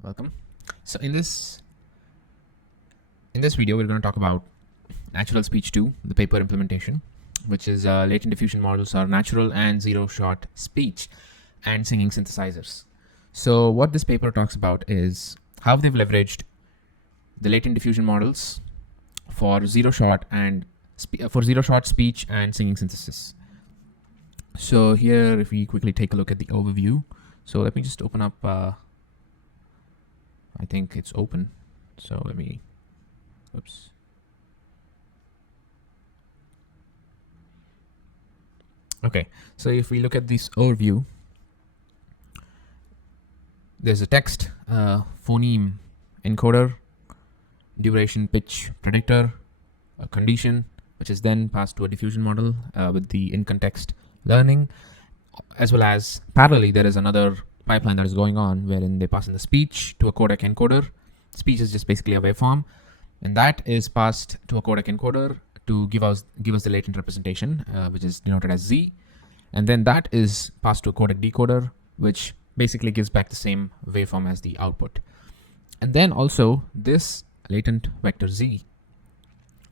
Welcome. So in this video, we're going to talk about NaturalSpeech2, the paper implementation, which is latent diffusion models are natural and zero-shot speech and singing synthesizers. So what this paper talks about is how they've leveraged the latent diffusion models for zero-shot speech and singing synthesis. So here, if we quickly take a look at the overview, so let me just open up. I think it's open. So let me. Oops. Okay, so if we look at this overview, there's a text, phoneme encoder, duration pitch predictor, a condition, which is then passed to a diffusion model with the in-context learning, as well as parallelly there is another pipeline that is going on wherein they pass in the speech to a codec encoder. Speech is just basically a waveform, and that is passed to a codec encoder to give us the latent representation, which is denoted as Z, and then that is passed to a codec decoder, which basically gives back the same waveform as the output. And then also this latent vector Z,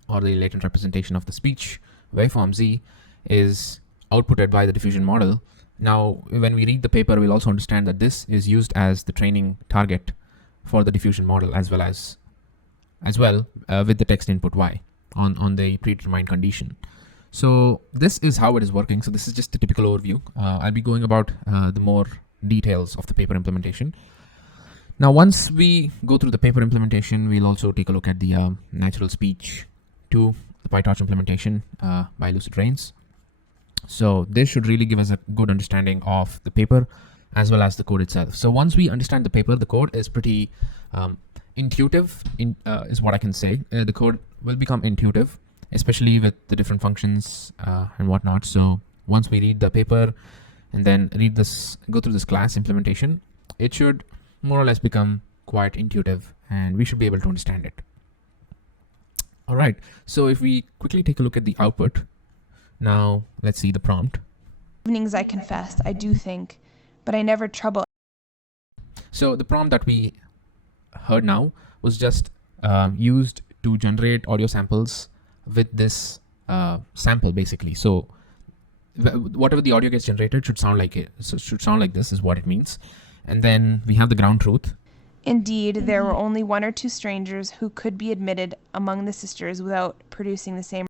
or the latent representation of the speech waveform Z, is outputted by the diffusion model. Now, when we read the paper, we'll also understand that this is used as the training target for the diffusion model, as well with the text input Y on the predetermined condition. So this is how it is working. So this is just the typical overview. I'll be going about the more details of the paper implementation. Now, once we go through the paper implementation, we'll also take a look at the NaturalSpeech2, the PyTorch implementation by Lucid Rains. So this should really give us a good understanding of the paper as well as the code itself. So once we understand the paper, the code is pretty intuitive, is what I can say. The code will become intuitive, especially with the different functions and whatnot. So once we read the paper and then go through this class implementation, it should more or less become quite intuitive and we should be able to understand it. All right, so if we quickly take a look at the output, now let's see the prompt. Evenings I confess, I do think, but I never trouble. So the prompt that we heard now was just used to generate audio samples with this sample basically. So whatever the audio gets generated should sound like it. So it should sound like this is what it means. And then we have the ground truth. Indeed, there were only one or two strangers who could be admitted among the sisters without producing the same.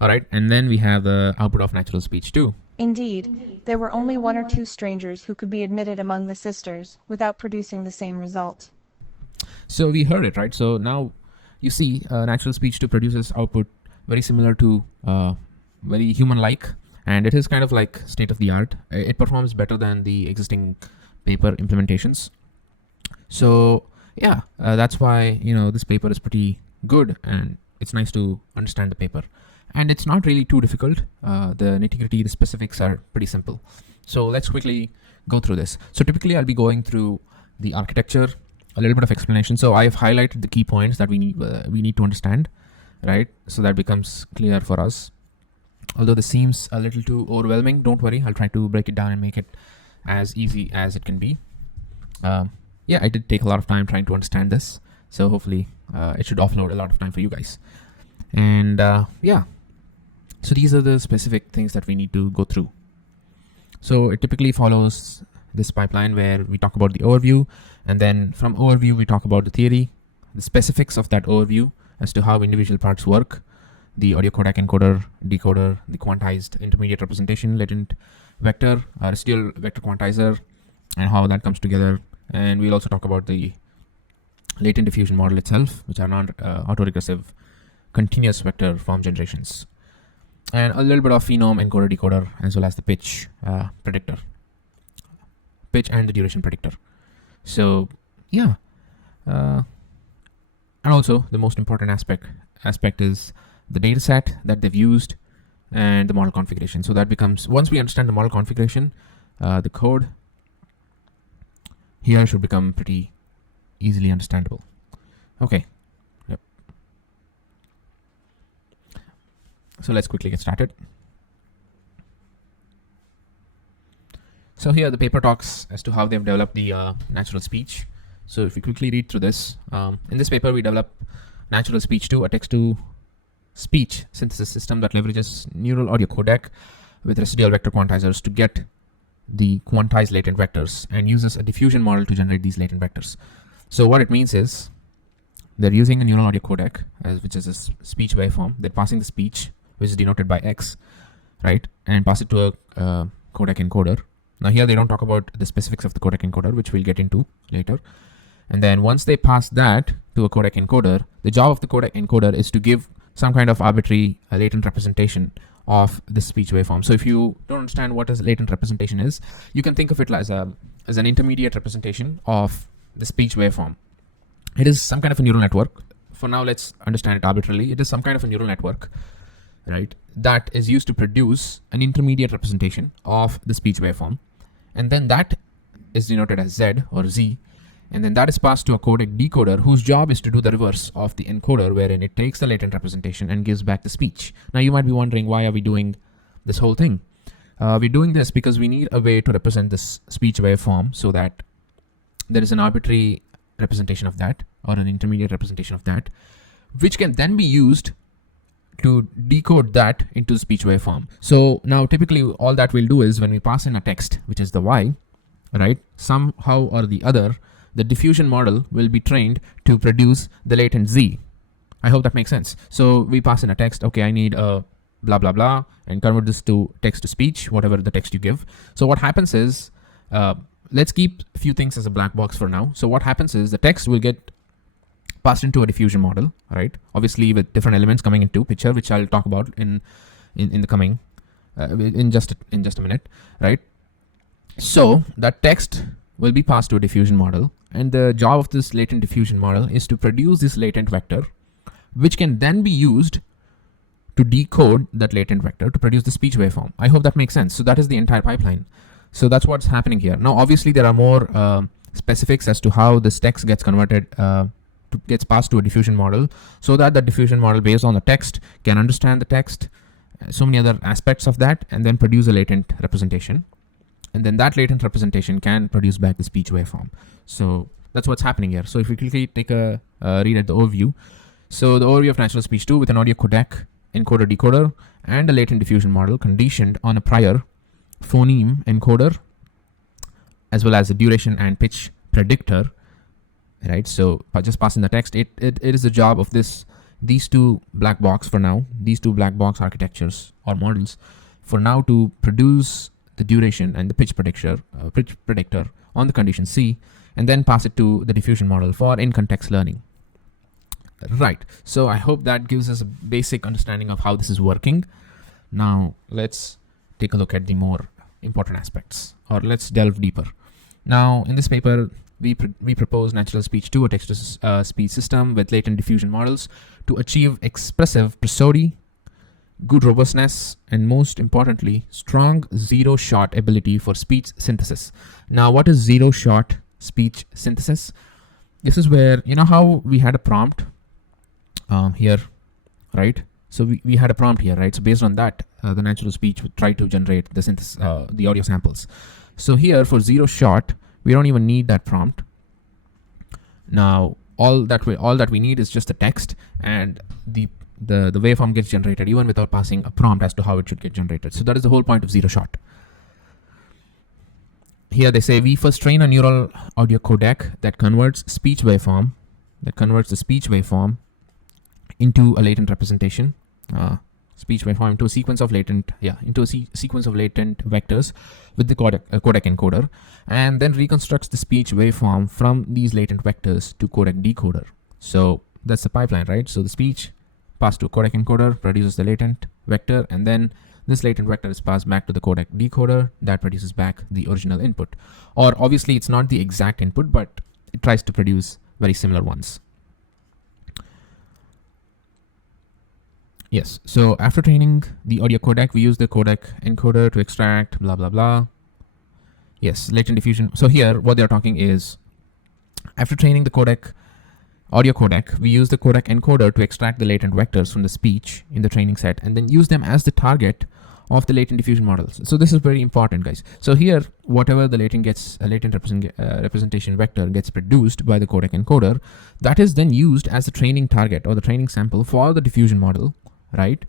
All right, and then we have the output of NaturalSpeech2. Indeed, there were only one or two strangers who could be admitted among the sisters without producing the same result. So we heard it, right? So now you see NaturalSpeech2 produces output very similar to very human-like, and it is kind of like state-of-the-art. It performs better than the existing paper implementations. So yeah, that's why this paper is pretty good, and it's nice to understand the paper. And it's not really too difficult. The nitty-gritty, the specifics are pretty simple. So let's quickly go through this. So typically I'll be going through the architecture, a little bit of explanation. So I've highlighted the key points that we need to understand, right? So that becomes clear for us. Although this seems a little too overwhelming, don't worry. I'll try to break it down and make it as easy as it can be. Yeah, I did take a lot of time trying to understand this. So hopefully it should offload a lot of time for you guys. And yeah. So these are the specific things that we need to go through. So it typically follows this pipeline where we talk about the overview, and then from overview we talk about the theory, the specifics of that overview as to how individual parts work, the audio codec encoder, decoder, the quantized intermediate representation, latent vector, residual vector quantizer, and how that comes together. And we'll also talk about the latent diffusion model itself, which are non-autoregressive continuous vector form generations, and a little bit of phenome encoder decoder, as well as the pitch predictor, pitch and the duration predictor. So yeah, and also the most important aspect is the data set that they've used and the model configuration. So that becomes, once we understand the model configuration, the code here should become pretty easily understandable. Okay. Yep. So let's quickly get started. So here the paper talks as to how they've developed the natural speech. So if we quickly read through this, in this paper we develop NaturalSpeech2, a text-to-speech synthesis system that leverages neural audio codec with residual vector quantizers to get the quantized latent vectors and uses a diffusion model to generate these latent vectors. So what it means is they're using a neural audio codec, which is a speech waveform. They're passing the speech, which is denoted by X, right, and pass it to a codec encoder. Now here they don't talk about the specifics of the codec encoder, which we'll get into later. And then once they pass that to a codec encoder, the job of the codec encoder is to give some kind of arbitrary latent representation of the speech waveform. So if you don't understand what a latent representation is, you can think of it as an intermediate representation of the speech waveform. It is some kind of a neural network. For now, let's understand it arbitrarily. It is some kind of a neural network, right, that is used to produce an intermediate representation of the speech waveform. And then that is denoted as Z or Z. And then that is passed to a codec decoder whose job is to do the reverse of the encoder, wherein it takes the latent representation and gives back the speech. Now you might be wondering, why are we doing this whole thing? We're doing this because we need a way to represent this speech waveform so that there is an arbitrary representation of that or an intermediate representation of that, which can then be used to decode that into the speech waveform. So now typically all that we'll do is when we pass in a text, which is the Y, right, somehow or the other, the diffusion model will be trained to produce the latent Z. I hope that makes sense. So we pass in a text, okay, I need a blah, blah, blah, and convert this to text to speech, whatever the text you give. So what happens is, let's keep a few things as a black box for now. So what happens is the text will get passed into a diffusion model, right? Obviously with different elements coming into picture, which I'll talk about in the coming, in just a minute, right? So that text will be passed to a diffusion model, and the job of this latent diffusion model is to produce this latent vector, which can then be used to decode that latent vector to produce the speech waveform. I hope that makes sense. So that is the entire pipeline. So that's what's happening here. Now, obviously, there are more specifics as to how this text gets converted, gets passed to a diffusion model, so that the diffusion model, based on the text, can understand the text, so many other aspects of that, and then produce a latent representation. And then that latent representation can produce back the speech waveform. So that's what's happening here. So if we quickly take a read at the overview. So the overview of NaturalSpeech2 with an audio codec, encoder, decoder, and a latent diffusion model conditioned on a prior phoneme encoder, as well as a duration and pitch predictor, right? So by just passing the text, it is the job of these two black box for now, these two black box architectures or models for now to produce the duration and the pitch predictor on the condition C, and then pass it to the diffusion model for in-context learning. Right. So I hope that gives us a basic understanding of how this is working. Now let's take a look at the more important aspects, or let's delve deeper. Now in this paper, we propose NaturalSpeech2, a text-to-speech system with latent diffusion models to achieve expressive prosody, good robustness, and most importantly, strong zero-shot ability for speech synthesis. Now, what is zero-shot speech synthesis? This is where, you know how we had a prompt here, right? So we had a prompt here, right? So based on that, the natural speech would try to generate the synthesis, the audio samples. So here for zero-shot, we don't even need that prompt. Now, all that we need is just the text, and the waveform gets generated even without passing a prompt as to how it should get generated. So that is the whole point of zero shot. Here they say we first train a neural audio codec that converts the speech waveform into a latent representation, speech waveform into a sequence of latent vectors with the codec encoder, and then reconstructs the speech waveform from these latent vectors to codec decoder. So that's the pipeline, right? So the speech passed to a codec encoder, produces the latent vector, and then this latent vector is passed back to the codec decoder that produces back the original input. Or obviously it's not the exact input, but it tries to produce very similar ones. Yes, so after training the audio codec, we use the codec encoder to extract blah, blah, blah. Yes, latent diffusion. So here what they're talking is, after training the audio codec, we use the codec encoder to extract the latent vectors from the speech in the training set and then use them as the target of the latent diffusion models. So this is very important, guys. So here, whatever the latent representation vector gets produced by the codec encoder, that is then used as the training target or the training sample for the diffusion model, right?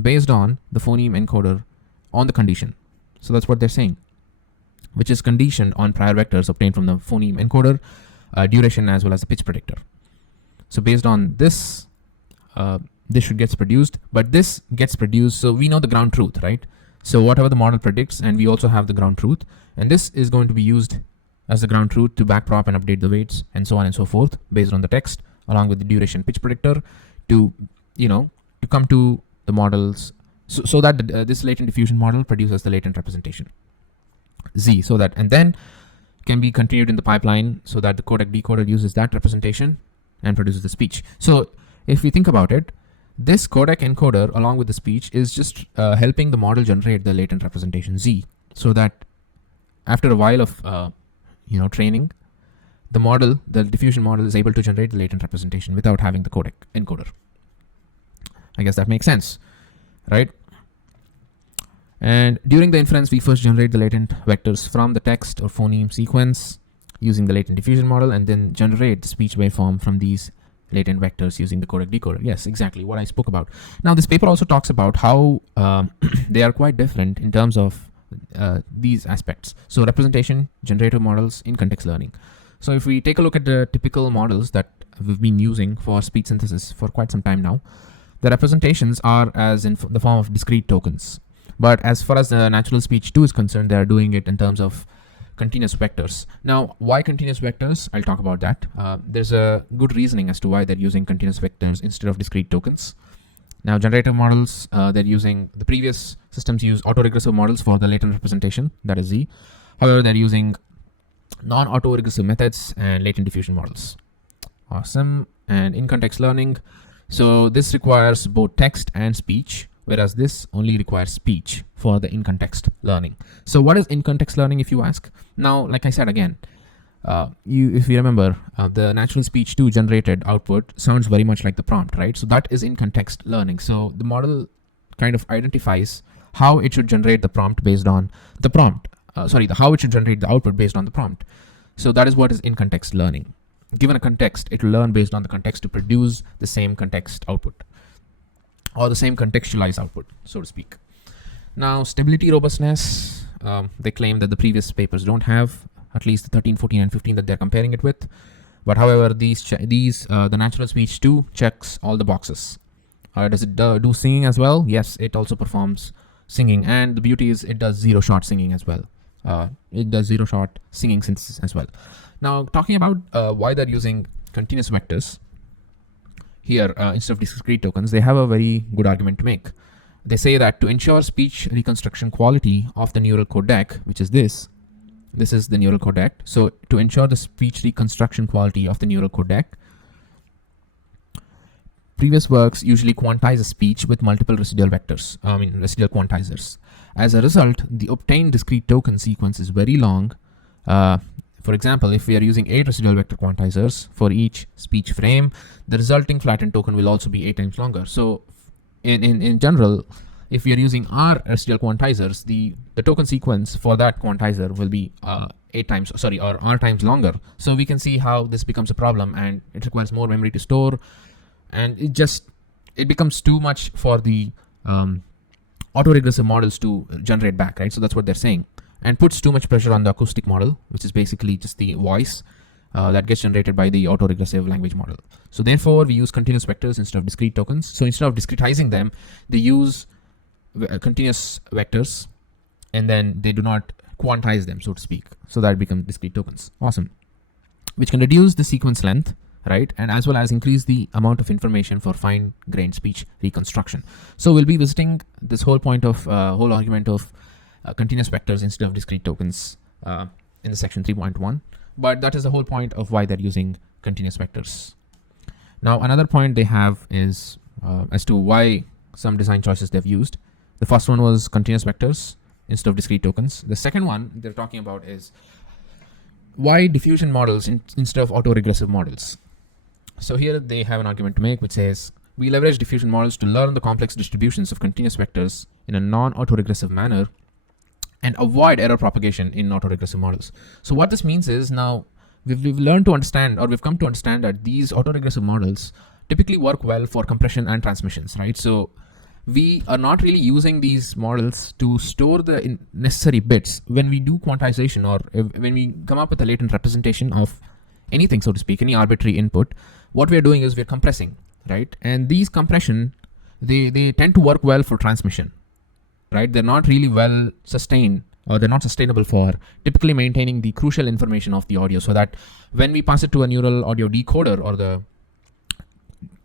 Based on the phoneme encoder on the condition. So that's what they're saying, which is conditioned on prior vectors obtained from the phoneme encoder, duration as well as the pitch predictor. So based on this, this should gets produced, but this gets produced, so we know the ground truth, right? So whatever the model predicts, and we also have the ground truth, and this is going to be used as the ground truth to backprop and update the weights and so on and so forth based on the text, along with the duration pitch predictor to, to come to the models, so that this latent diffusion model produces the latent representation Z, so that, and then can be continued in the pipeline so that the codec decoder uses that representation and produces the speech. So if we think about it, this codec encoder along with the speech is just helping the model generate the latent representation Z, so that after a while of training, the diffusion model is able to generate the latent representation without having the codec encoder. I guess that makes sense, right? And during the inference, we first generate the latent vectors from the text or phoneme sequence using the latent diffusion model, and then generate the speech waveform from these latent vectors using the codec decoder. Yes, exactly what I spoke about. Now, this paper also talks about how they are quite different in terms of these aspects. So representation, generative models, in context learning. So if we take a look at the typical models that we've been using for speech synthesis for quite some time now, the representations are as in the form of discrete tokens. But as far as the NaturalSpeech2 is concerned, they are doing it in terms of continuous vectors. Now, why continuous vectors? I'll talk about that. There's a good reasoning as to why they're using continuous vectors instead of discrete tokens. Now, generative models, they're using, the previous systems use autoregressive models for the latent representation, that is Z. However, they're using non-autoregressive methods and latent diffusion models. Awesome. And in context learning, so this requires both text and speech, whereas this only requires speech for the in-context learning. So what is in-context learning, if you ask? Now, like I said again, if you remember, the NaturalSpeech2 generated output sounds very much like the prompt, right? So that is in-context learning. So the model kind of identifies how it should generate the prompt based on the prompt. How it should generate the output based on the prompt. So that is what is in-context learning. Given a context, it will learn based on the context to produce the same context output, or the same contextualized output, so to speak. Now, stability, robustness, they claim that the previous papers don't have, at least the 13, 14, and 15 that they're comparing it with. But however, the NaturalSpeech2 checks all the boxes. Does it do singing as well? Yes, it also performs singing, and the beauty is it does zero-shot singing as well. It does zero-shot singing synthesis as well. Now, talking about why they're using continuous vectors here instead of discrete tokens, they have a very good argument to make. They say that to ensure speech reconstruction quality of the neural codec, which is this is the neural codec. So to ensure the speech reconstruction quality of the neural codec, previous works usually quantize a speech with multiple residual vectors, residual quantizers. As a result, the obtained discrete token sequence is very long. For example, if we are using 8 residual vector quantizers for each speech frame, the resulting flattened token will also be 8 times longer. So in general, if we are using R residual quantizers, the token sequence for that quantizer will be R times longer. So we can see how this becomes a problem, and it requires more memory to store, and it becomes too much for the autoregressive models to generate back, right? So that's what they're saying, and puts too much pressure on the acoustic model, which is basically just the voice that gets generated by the autoregressive language model. So therefore, we use continuous vectors instead of discrete tokens. So instead of discretizing them, they use continuous vectors, and then they do not quantize them, so to speak. So that becomes discrete tokens. Awesome. Which can reduce the sequence length, right? And as well as increase the amount of information for fine-grained speech reconstruction. So we'll be visiting this whole point of whole argument of continuous vectors instead of discrete tokens in the section 3.1. But that is the whole point of why they're using continuous vectors. Now, another point they have is as to why some design choices they've used. The first one was continuous vectors instead of discrete tokens. The second one they're talking about is why diffusion models instead of autoregressive models. So here they have an argument to make, which says we leverage diffusion models to learn the complex distributions of continuous vectors in a non-autoregressive manner and avoid error propagation in autoregressive models. So what this means is now we've learned to understand, or we've come to understand, that these autoregressive models typically work well for compression and transmissions, right? So we are not really using these models to store the necessary bits when we do quantization, or when we come up with a latent representation of anything, so to speak, any arbitrary input. What we're doing is we're compressing, right? And these compression, they tend to work well for transmission, right? They're not really well sustained, or they're not sustainable for typically maintaining the crucial information of the audio, so that when we pass it to a neural audio decoder, or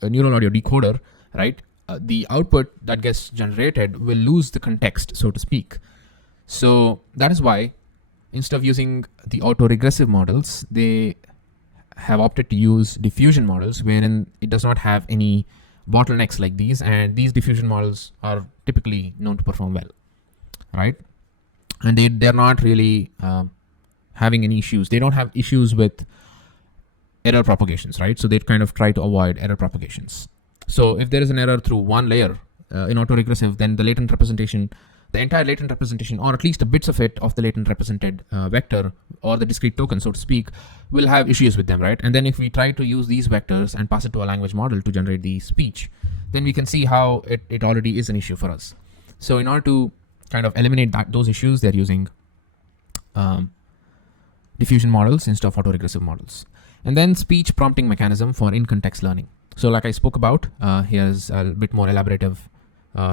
a neural audio decoder, right, the output that gets generated will lose the context, so to speak. So that is why instead of using the autoregressive models, they have opted to use diffusion models, wherein it does not have any bottlenecks like these, and these diffusion models are typically known to perform well, right? And they're not really having any issues. They don't have issues with error propagations, right? So they kind of try to avoid error propagations. So if there is an error through one layer in autoregressive, then the latent representation, the entire latent representation, or at least the bits of it of the latent represented vector, or the discrete token, so to speak, will have issues with them, right? And then if we try to use these vectors and pass it to a language model to generate the speech, then we can see how it already is an issue for us. So in order to kind of eliminate those issues, they're using diffusion models instead of autoregressive models. And then speech prompting mechanism for in-context learning. So like I spoke about, here's a bit more elaborative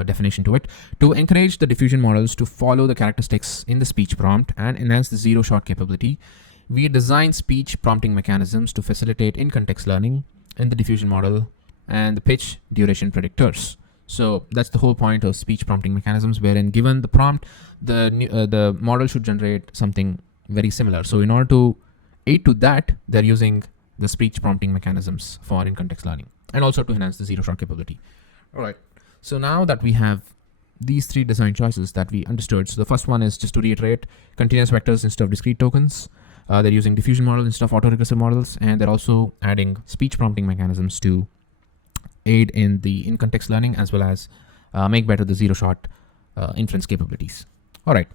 definition to it. To encourage the diffusion models to follow the characteristics in the speech prompt and enhance the zero-shot capability, we design speech prompting mechanisms to facilitate in-context learning in the diffusion model and the pitch duration predictors. So that's the whole point of speech prompting mechanisms, wherein given the prompt, the model should generate something very similar. So in order to aid to that, they're using the speech prompting mechanisms for in-context learning, and also to enhance the zero-shot capability. All right. So now that we have these three design choices that we understood, so the first one is, just to reiterate, continuous vectors instead of discrete tokens. They're using diffusion models instead of autoregressive models, and they're also adding speech prompting mechanisms to aid in the in-context learning, as well as make better the zero-shot inference capabilities. All right.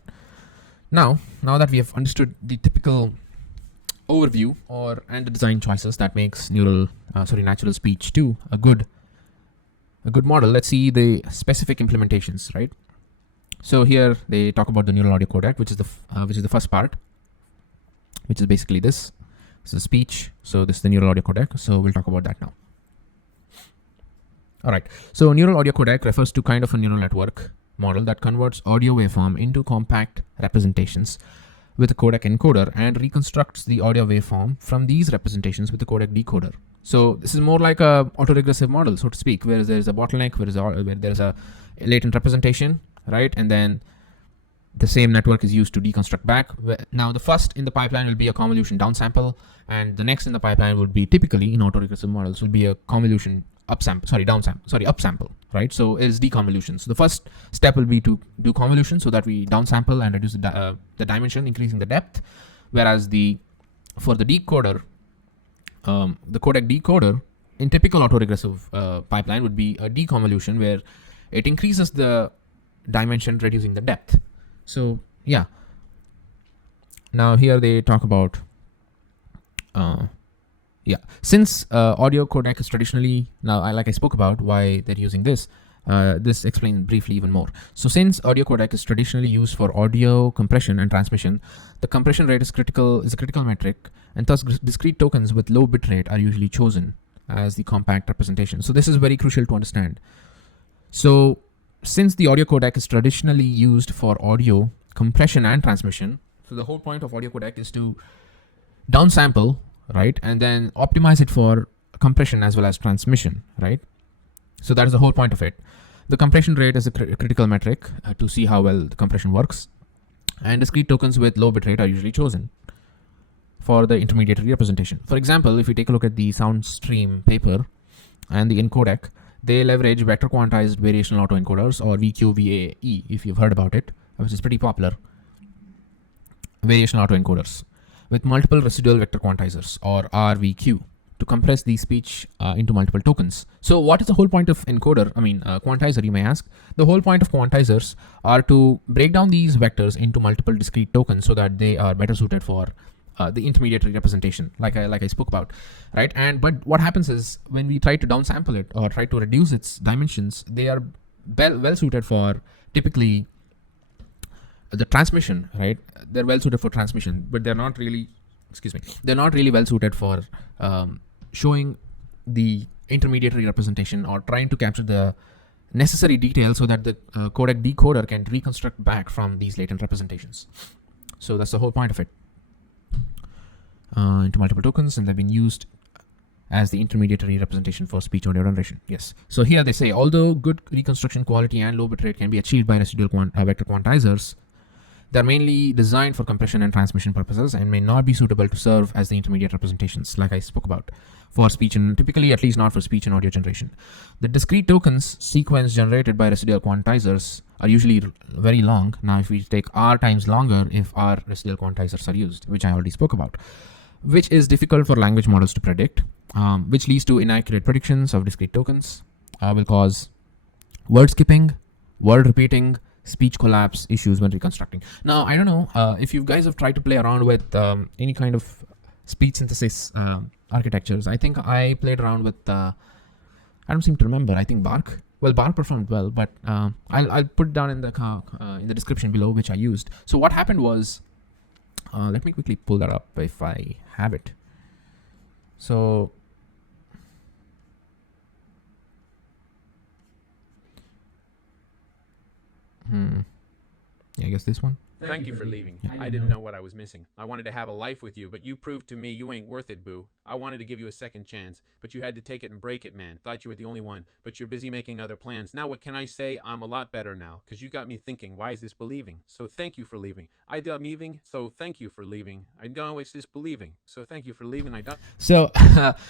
Now that we have understood the typical overview and the design choices that makes NaturalSpeech2 a good model, let's see the specific implementations, right? So here they talk about the neural audio codec, which is the first part, which is basically this. This is speech. So this is the neural audio codec. So we'll talk about that now. All right. So neural audio codec refers to kind of a neural network model that converts audio waveform into compact representations with a codec encoder and reconstructs the audio waveform from these representations with the codec decoder. So this is more like a autoregressive model, so to speak, where there's a bottleneck, where there's a latent representation, right? And then the same network is used to deconstruct back. Now the first in the pipeline will be a convolution downsample, and the next in the pipeline would be, typically in autoregressive models, will be a convolution upsample, right? So it's deconvolution. So the first step will be to do convolution, so that we downsample and reduce the dimension, increasing the depth. Whereas for the decoder, the codec decoder in typical autoregressive pipeline would be a deconvolution, where it increases the dimension, reducing the depth. So yeah. Now here they talk about since audio codec is traditionally, like I spoke about why they're using this. This explains briefly even more. So since audio codec is traditionally used for audio compression and transmission, the compression rate is a critical metric, and thus discrete tokens with low bit rate are usually chosen as the compact representation. So this is very crucial to understand. So since the audio codec is traditionally used for audio compression and transmission, so the whole point of audio codec is to downsample, right, and then optimize it for compression as well as transmission, right? So that is the whole point of it. The compression rate is a critical metric to see how well the compression works, and discrete tokens with low bit rate are usually chosen for the intermediary representation. For example, if you take a look at the SoundStream paper and the encodec, they leverage vector quantized variational autoencoders, or VQVAE, if you've heard about it, which is pretty popular. Variational autoencoders with multiple residual vector quantizers, or RVQ, to compress the speech into multiple tokens. So what is the whole point of encoder? Quantizer, you may ask. The whole point of quantizers are to break down these vectors into multiple discrete tokens so that they are better suited for the intermediary representation, like I spoke about, right? But what happens is when we try to downsample it or try to reduce its dimensions, they are well suited for typically the transmission, right? They're well suited for transmission, but they're not really well suited for showing the intermediary representation or trying to capture the necessary details so that the codec decoder can reconstruct back from these latent representations. So that's the whole point of it. Into multiple tokens, and they've been used as the intermediary representation for speech audio generation. Yes. So here they say, although good reconstruction quality and low bitrate can be achieved by residual vector quantizers, they're mainly designed for compression and transmission purposes and may not be suitable to serve as the intermediate representations, like I spoke about, for speech and typically at least not for speech and audio generation. The discrete tokens sequence generated by residual quantizers are usually very long. Now, if we take R times longer if our residual quantizers are used, which I already spoke about, which is difficult for language models to predict, which leads to inaccurate predictions of discrete tokens, will cause word skipping, word repeating, speech collapse issues when reconstructing. Now, I don't know if you guys have tried to play around with any kind of speech synthesis architectures. I think I played around with, I don't seem to remember, I think Bark. Well, Bark performed well, but I'll put it down in the description below, which I used. So what happened was, let me quickly pull that up if I have it. So yeah, I guess this one. Thank you for leaving. Yeah. I didn't know what I was missing. I wanted to have a life with you, but you proved to me you ain't worth it, boo. I wanted to give you a second chance, but you had to take it and break it, man. Thought you were the only one, but you're busy making other plans. Now what can I say? I'm a lot better now, because you got me thinking, why is this believing? So thank you for leaving. I done leaving, so thank you for leaving. I don't always disbelieving, so thank you for leaving. I done. So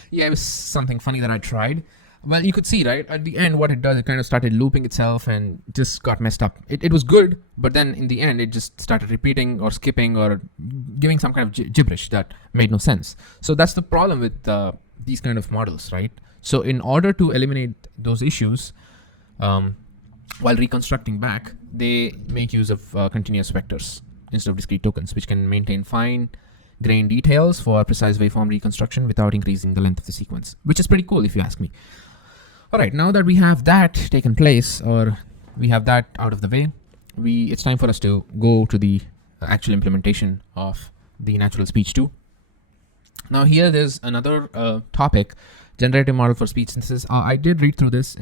yeah, it was something funny that I tried. Well, you could see, right, at the end what it does, it kind of started looping itself and just got messed up. It was good, but then in the end it just started repeating or skipping or giving some kind of gibberish that made no sense. So that's the problem with these kind of models, right? So in order to eliminate those issues, while reconstructing back, they make use of continuous vectors instead of discrete tokens, which can maintain fine grain details for precise waveform reconstruction without increasing the length of the sequence, which is pretty cool if you ask me. All right, now that we have that taken place, or we have that out of the way, it's time for us to go to the actual implementation of the NaturalSpeech2. Now here there's another topic, generative model for speech synthesis. I did read through this.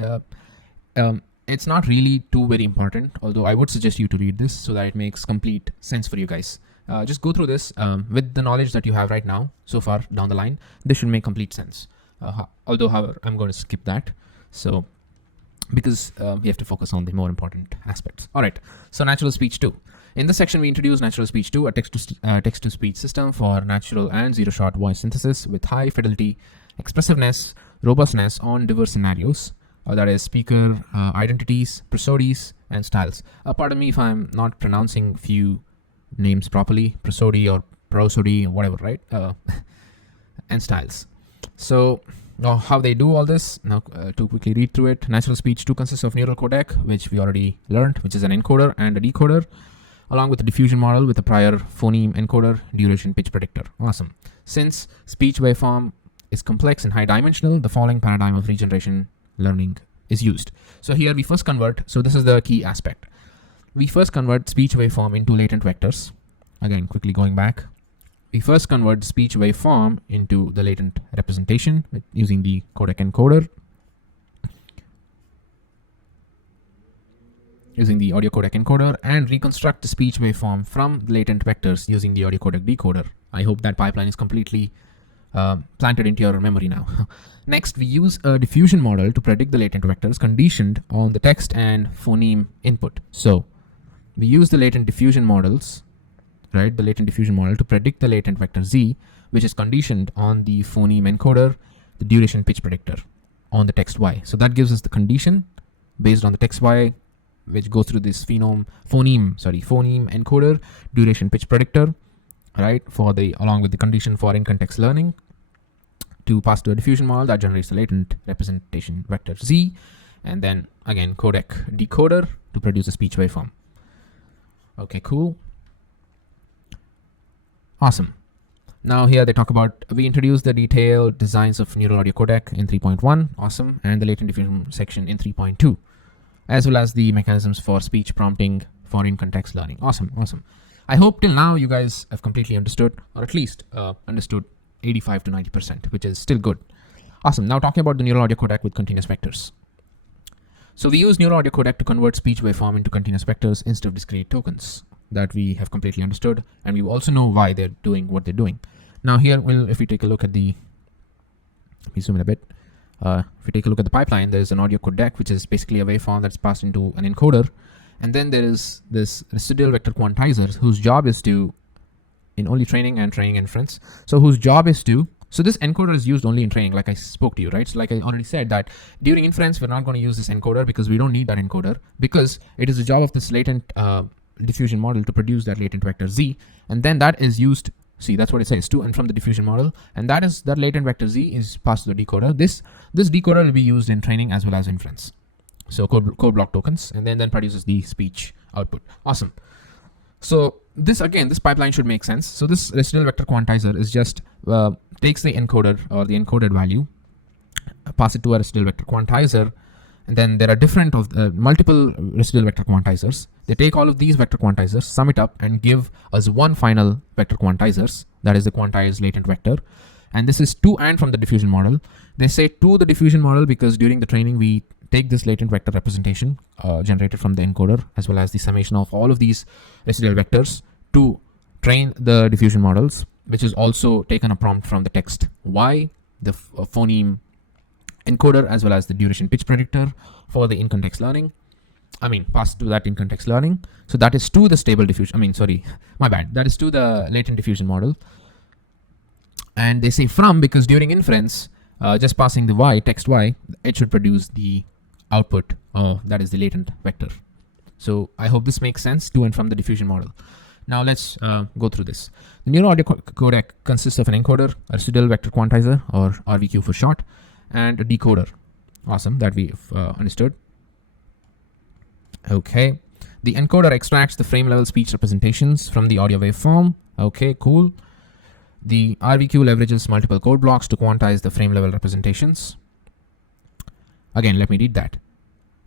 It's not really too very important, although I would suggest you to read this so that it makes complete sense for you guys. Just go through this with the knowledge that you have right now, so far down the line. This should make complete sense. However, I'm going to skip that. So, because we have to focus on the more important aspects. All right. So, NaturalSpeech2. In this section, we introduce NaturalSpeech2, a text-to-speech system for natural and zero-shot voice synthesis with high fidelity, expressiveness, robustness on diverse scenarios. That is speaker identities, prosodies, and styles. Pardon me if I'm not pronouncing few names properly, prosody or prosody, whatever, right? And styles. So now how they do all this, now to quickly read through it. NaturalSpeech2 consists of neural codec, which we already learned, which is an encoder and a decoder, along with the diffusion model with a prior phoneme encoder, duration, pitch predictor. Awesome. Since speech waveform is complex and high dimensional, the following paradigm of regeneration learning is used. So here we first convert, so this is the key aspect. We first convert speech waveform into latent vectors. Again, quickly going back. We first convert speech waveform into the latent representation using the codec encoder, using the audio codec encoder, and reconstruct the speech waveform from the latent vectors using the audio codec decoder. I hope that pipeline is completely planted into your memory now. Next, we use a diffusion model to predict the latent vectors conditioned on the text and phoneme input. So we use the latent diffusion models, right? The latent diffusion model to predict the latent vector Z, which is conditioned on the phoneme encoder, the duration pitch predictor on the text Y. So that gives us the condition based on the text Y, which goes through this phoneme encoder, duration pitch predictor, right? Along with the condition for in-context learning to pass to a diffusion model that generates the latent representation vector Z, and then again codec decoder to produce a speech waveform. Okay, cool. Awesome. Now here they talk about, we introduced the detailed designs of neural audio codec in 3.1, awesome, and the latent diffusion section in 3.2, as well as the mechanisms for speech prompting for in-context learning. Awesome, awesome. I hope till now you guys have completely understood, or at least understood 85 to 90%, which is still good. Awesome. Now talking about the neural audio codec with continuous vectors. So we use neural audio codec to convert speech waveform into continuous vectors instead of discrete tokens. That we have completely understood, and we also know why they're doing what they're doing. Now here, if we take a look at the, let me zoom in a bit. If we take a look at the pipeline, there's an audio codec, which is basically a waveform that's passed into an encoder. And then there is this residual vector quantizer, whose job is to, in only training and inference. So whose job is to, so this encoder is used only in training, like I spoke to you, right? So like I already said that during inference, we're not going to use this encoder because we don't need that encoder, because it is the job of this latent diffusion model to produce that latent vector Z. And then that is used, see, that's what it says, to and from the diffusion model. And that latent vector Z is passed to the decoder. This decoder will be used in training as well as inference. So code block tokens, and then produces the speech output. Awesome. So this pipeline should make sense. So this residual vector quantizer is just takes the encoder or the encoded value, pass it to a residual vector quantizer, and then there are different multiple residual vector quantizers. They take all of these vector quantizers, sum it up, and give us one final vector quantizers, that is the quantized latent vector. And this is to and from the diffusion model. They say to the diffusion model because during the training we take this latent vector representation generated from the encoder, as well as the summation of all of these residual vectors to train the diffusion models, which is also taken a prompt from the text Y, the phoneme encoder, as well as the duration pitch predictor for the in-context learning. Passed to that in-context learning. So that is to the stable diffusion. That is to the latent diffusion model. And they say from because during inference, just passing the Y, text Y, it should produce the output, that is the latent vector. So I hope this makes sense, to and from the diffusion model. Now let's go through this. The neural audio codec consists of an encoder, a residual vector quantizer, or RVQ for short, and a decoder. Awesome, that we've understood. Okay, the encoder extracts the frame level speech representations from the audio waveform. Okay, cool. The RVQ leverages multiple code blocks to quantize the frame level representations. Again, let me read that.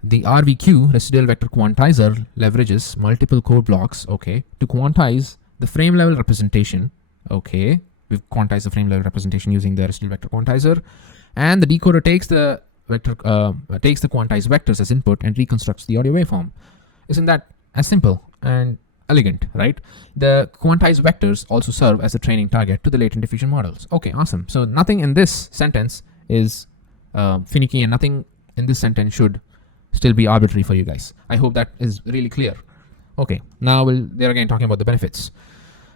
The RVQ, residual vector quantizer, leverages multiple code blocks, okay, to quantize the frame level representation. Okay, we've quantized the frame level representation using the residual vector quantizer, and the decoder takes the quantized vectors as input and reconstructs the audio waveform. Isn't that as simple and elegant, right? The quantized vectors also serve as a training target to the latent diffusion models. Okay, awesome. So nothing in this sentence is finicky, and nothing in this sentence should still be arbitrary for you guys. I hope that is really clear. Okay, now they're again talking about the benefits.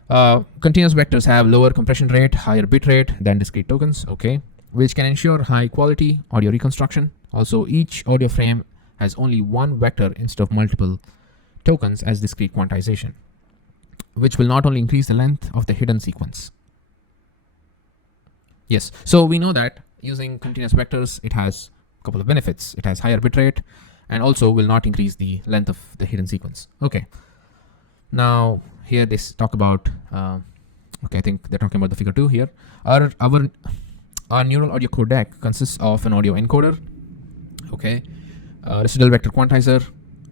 Continuous vectors have lower compression rate, higher bit rate than discrete tokens, okay, which can ensure high quality audio reconstruction. Also, each audio frame has only one vector instead of multiple tokens as discrete quantization, which will not only increase the length of the hidden sequence. Yes, so we know that using continuous vectors, it has a couple of benefits. It has higher bitrate and also will not increase the length of the hidden sequence. Okay, now here they talk about, okay, I think they're talking about the figure 2 here. Our neural audio codec consists of an audio encoder, okay, residual vector quantizer,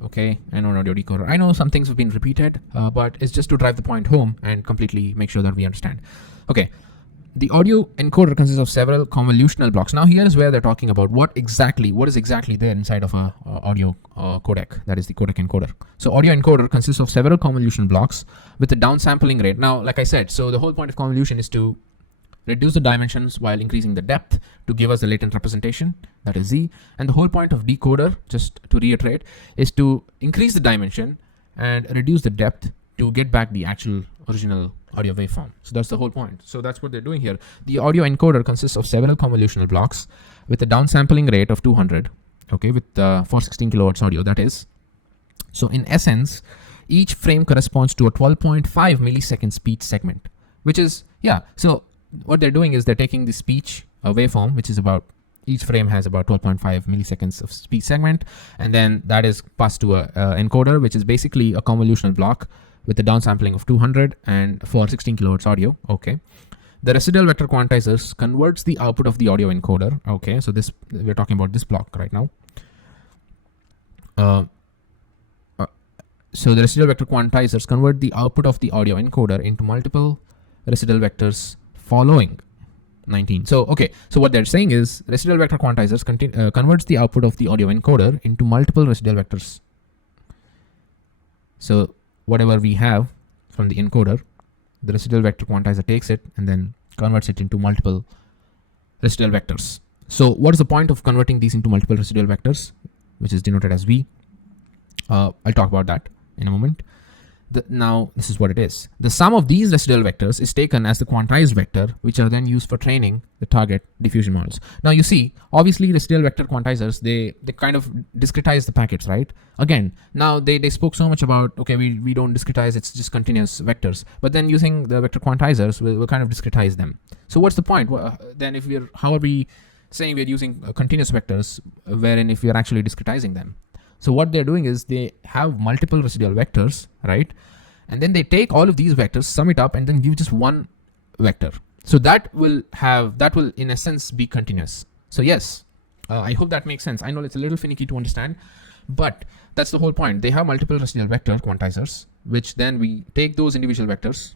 okay, and an audio decoder. I know some things have been repeated, but it's just to drive the point home and completely make sure that we understand. Okay, the audio encoder consists of several convolutional blocks. Now here is where they're talking about what is exactly there inside of a audio codec, that is the codec encoder. So audio encoder consists of several convolution blocks with a downsampling rate. Now, like I said, so the whole point of convolution is to reduce the dimensions while increasing the depth to give us the latent representation, that is Z. And the whole point of decoder, just to reiterate, is to increase the dimension and reduce the depth to get back the actual original audio waveform. So that's the whole point. So that's what they're doing here. The audio encoder consists of several convolutional blocks with a downsampling rate of 200, okay, with 416 kilohertz audio, that is. So in essence, each frame corresponds to a 12.5 millisecond speech segment, which is, yeah, so what they're doing is they're taking the speech a waveform, which is about, each frame has about 12.5 milliseconds of speech segment, and then that is passed to a encoder, which is basically a convolutional block with a downsampling of 200 and for 16 kilohertz audio. Okay. The residual vector quantizers converts the output of the audio encoder. Okay, so this, we're talking about this block right now. So the residual vector quantizers convert the output of the audio encoder into multiple residual vectors following 19. So okay, so what they're saying is residual vector quantizers converts the output of the audio encoder into multiple residual vectors. So whatever we have from the encoder, the residual vector quantizer takes it and then converts it into multiple residual vectors. So what is the point of converting these into multiple residual vectors, which is denoted as V? I'll talk about that in a moment. Now, this is what it is. The sum of these residual vectors is taken as the quantized vector, which are then used for training the target diffusion models. Now, you see, obviously, residual vector quantizers, they kind of discretize the packets, right? Again, now they spoke so much about, okay, we don't discretize, it's just continuous vectors. But then using the vector quantizers, we'll kind of discretize them. So what's the point? Then if how are we saying we're using continuous vectors, wherein if we're actually discretizing them? So what they're doing is they have multiple residual vectors, right? And then they take all of these vectors, sum it up, and then give just one vector. So that will in a sense be continuous. So yes, I hope that makes sense. I know it's a little finicky to understand, but that's the whole point. They have multiple residual vector quantizers, which then we take those individual vectors,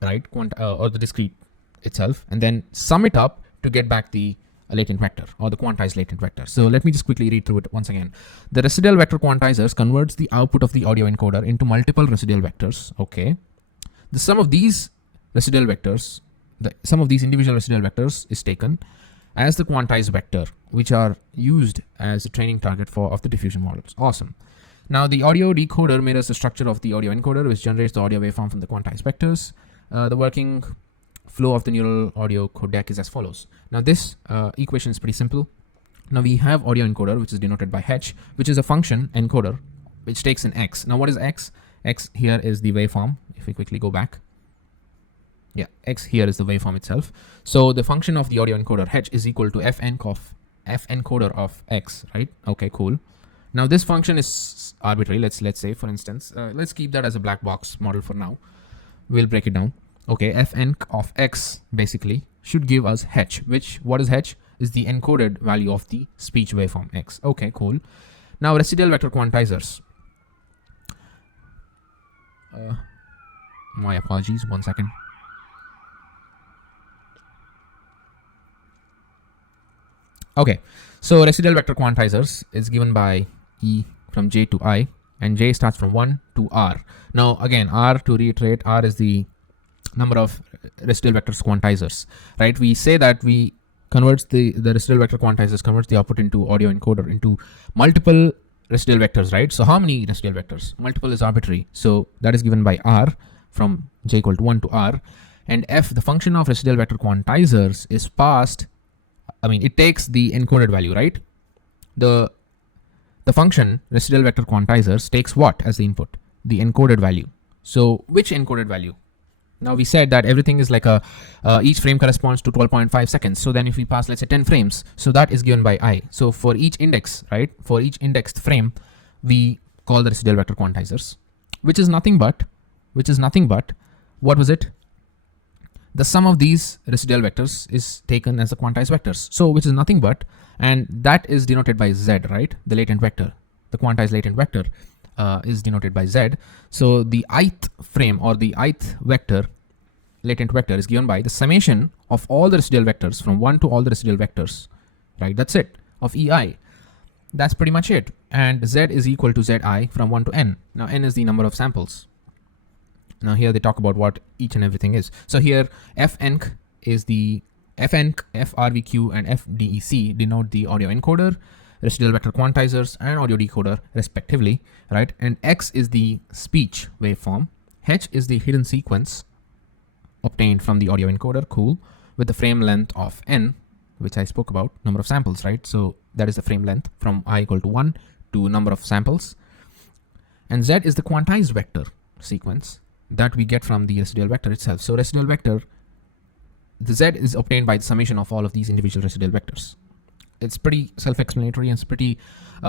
right, or the discrete itself, and then sum it up to get back the latent vector or the quantized latent vector. So let me just quickly read through it once again. The residual vector quantizers converts the output of the audio encoder into multiple residual vectors. Okay. The sum of these residual vectors, the sum of these individual residual vectors is taken as the quantized vector, which are used as a training target of the diffusion models. Awesome. Now the audio decoder mirrors the structure of the audio encoder, which generates the audio waveform from the quantized vectors. The working flow of the neural audio codec is as follows. Now this equation is pretty simple. Now we have audio encoder, which is denoted by h, which is a function encoder, which takes an x. Now what is x? X here is the waveform. If we quickly go back. Yeah, x here is the waveform itself. So the function of the audio encoder h is equal to f encoder of x, right? Okay, cool. Now this function is arbitrary. Let's say, for instance, let's keep that as a black box model for now. We'll break it down. Okay, fn of x basically should give us h, what is h? Is the encoded value of the speech waveform x. Okay, cool. Now residual vector quantizers. My apologies, 1 second. Okay, so residual vector quantizers is given by E from j to I, and j starts from 1 to r. Now again, r, to reiterate, r is the number of residual vectors quantizers, right? We say that we converts the residual vector quantizers converts the output into audio encoder into multiple residual vectors, right? So how many residual vectors? Multiple is arbitrary, so that is given by r from j equal to 1 to r, and f, the function of residual vector quantizers, is passed. I mean, it takes the encoded value, right? The function residual vector quantizers takes what as the input? The encoded value. So which encoded value? Now we said that everything is like each frame corresponds to 12.5 seconds. So then if we pass, let's say 10 frames, so that is given by I. So for each index, right? For each indexed frame, we call the residual vector quantizers, which is nothing but, what was it? The sum of these residual vectors is taken as the quantized vectors. So which is nothing but, and that is denoted by z, right? The latent vector, the quantized latent vector. Is denoted by z. So the ith frame or the ith vector, latent vector, is given by the summation of all the residual vectors from 1 to all the residual vectors, right? That's it, of ei. That's pretty much it. And z is equal to zi from 1 to n. Now n is the number of samples. Now here they talk about what each and everything is. So here fnc is the fnc, frvq, and fdec denote the audio encoder, residual vector quantizers, and audio decoder respectively, right? And x is the speech waveform, h is the hidden sequence obtained from the audio encoder, cool, with the frame length of n, which I spoke about, number of samples, right? So that is the frame length from I equal to 1 to number of samples. And z is the quantized vector sequence that we get from the residual vector itself. So residual vector the z is obtained by the summation of all of these individual residual vectors. It's pretty self-explanatory, and